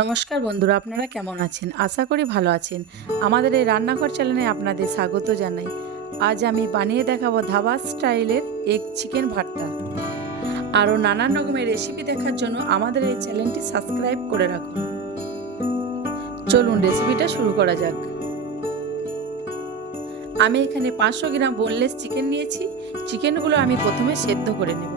নমস্কার বন্ধুরা, আপনারা কেমন আছেন? আশা করি ভালো আছেন। আমাদের এই রান্নাঘর চ্যানেলে আপনাদের স্বাগত জানাই। আজ আমি বানিয়ে দেখাবো ধাবা স্টাইলের এগ চিকেন ভর্তা। আরও নানান রকমের রেসিপি দেখার জন্য আমাদের এই চ্যানেলটি সাবস্ক্রাইব করে রাখুন। চলুন রেসিপিটা শুরু করা যাক। আমি এখানে 500 গ্রাম বোনলেস চিকেন নিয়েছি। চিকেনগুলো আমি প্রথমে সেদ্ধ করে নেব।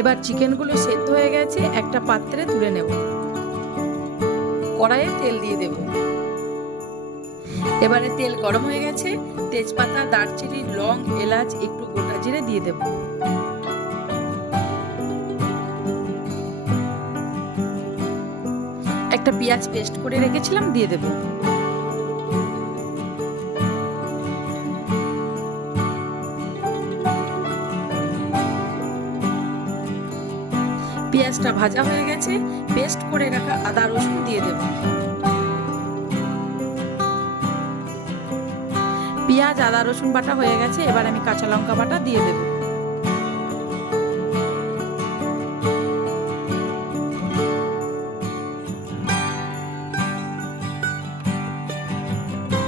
এবার চিকেনগুলো সেদ্ধ হয়ে গেছে, একটা পাত্রে তুলে নেব। কড়াইয়ে তেল দিয়ে দেব। এবারে তেল গরম হয়ে গেছে, তেজপাতা, দারচিনি, লং, এলাচ, একটু গোটা জিরে দিয়ে দেব। একটা পেঁয়াজ পেস্ট করে রেখেছিলাম দিয়ে দেব। পেঁয়াজটা ভাজা হয়ে গেছে, পেস্ট করে রাখা আদা রসুন দিয়ে দেব। পেঁয়াজ আদা রসুন বাটা হয়ে গেছে, এবার আমি কাঁচা লঙ্কা বাটা দিয়ে দেব।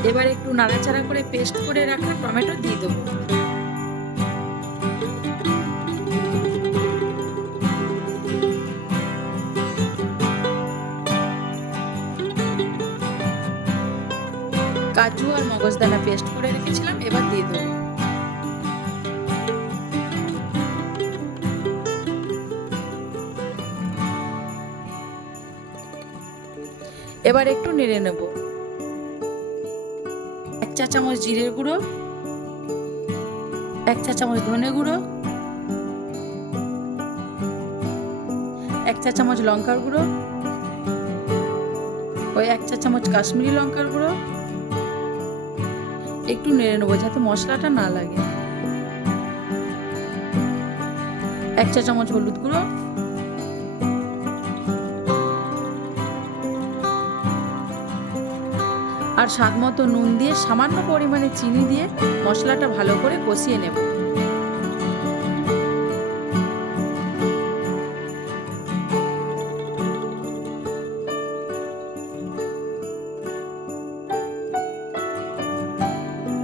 এবার একটু নাড়াচাড়া করে পেস্ট করে রাখা টমেটো দিয়ে দেব। কাজু আর মগজদানা পেস্ট করে রেখেছিলাম, এবার দিয়ে দেব। এবার একটু নেড়ে নেব। 1 চা চামচ জিরের গুঁড়ো, 1 চা চামচ ধনে গুঁড়ো, 1 চা চামচ লঙ্কার গুঁড়ো, ওই 1 চা চামচ কাশ্মীরি লঙ্কার গুঁড়ো। একটু নেড়ে নেবো যাতে মশলাটা না লাগে। 1 চা চামচ হলুদ গুঁড়ো, আর স্বাদ মতো নুন দিয়ে সামান্য পরিমাণে চিনি দিয়ে মশলাটা ভালো করে কষিয়ে নেব।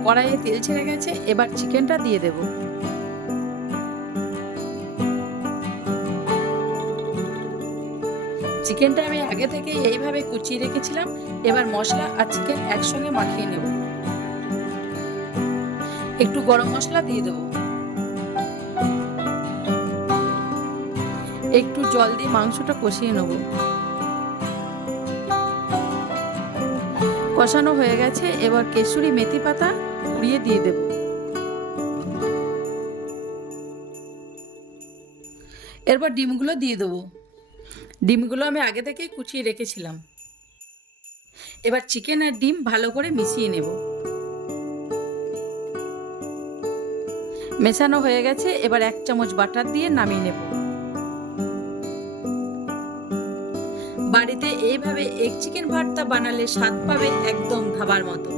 কড়াইয়ে তেল ছেড়ে গেছে, এবার চিকেনটা দিয়ে দেব। চিকেনটা আমি আগে থেকে এইভাবে কুচিয়ে রেখেছিলাম। এবার মশলা আর চিকেন একসঙ্গে মাখিয়ে নেব। একটু গরম মশলা দিয়ে দেব। একটু জল দিয়ে মাংসটা কষিয়ে নেব। কষানো হয়ে গেছে, এবার কেশরি মেথি পাতা কুড়িয়ে দিয়ে দেব। এরপর ডিমগুলো দিয়ে দেবো। ডিমগুলো আমি আগে থেকেই কুচিয়ে রেখেছিলাম। এবার চিকেন আর ডিম ভালো করে মিশিয়ে নেব। মেশানো হয়ে গেছে, এবার 1 চামচ বাটার দিয়ে নামিয়ে নেব। বাড়িতে এইভাবে এগ চিকেন ভর্তা বানালে স্বাদ পাবে একদম ধাবার মতো।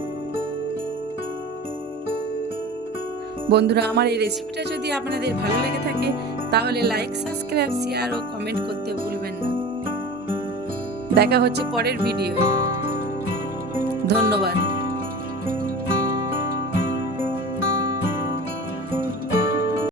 বন্ধুরা, আমার এই রেসিপিটা যদি আপনাদের ভালো লেগে থাকে তাহলে লাইক, সাবস্ক্রাইব, শেয়ার ও কমেন্ট করতে ভুলবেন না। দেখা হচ্ছে পরের ভিডিও। ধন্যবাদ।